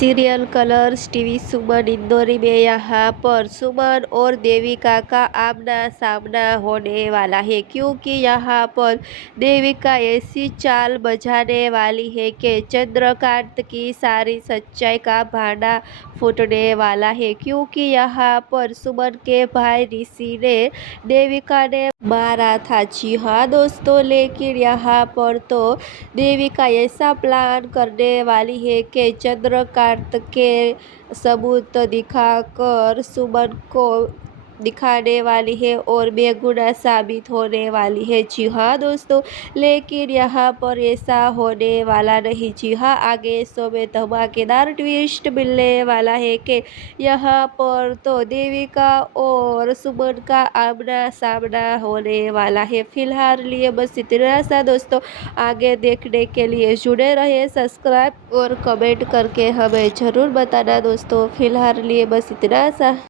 Serial Colors TV सुमन इंदौरी में यहाँ पर सुमन और देविका का आमना सामना होने वाला है, क्योंकि यहाँ पर देविका ऐसी चाल बजाने वाली है कि चंद्रकांत की सारी सच्चाई का भांडा फूटने वाला है। क्योंकि यहाँ पर सुमन के भाई ऋषि ने देविका ने मारा था। जी हाँ दोस्तों, लेकिन यहाँ पर तो देविका ऐसा प्लान करने वाली है कि चंद्रकांत के सबूत दिखाकर सुमन को दिखाने वाली है और बेगुनाह साबित होने वाली है। जी हाँ दोस्तों, लेकिन यहाँ पर ऐसा होने वाला नहीं। जी हाँ, आगे शो में धमाकेदार ट्विस्ट मिलने वाला है कि यहाँ पर तो देविका और सुमन का आमना सामना होने वाला है। फिलहाल लिए बस इतना सा दोस्तों, आगे देखने के लिए जुड़े रहे, सब्सक्राइब और कमेंट करके हमें ज़रूर बताना दोस्तों। फिलहाल लिए बस इतना सा।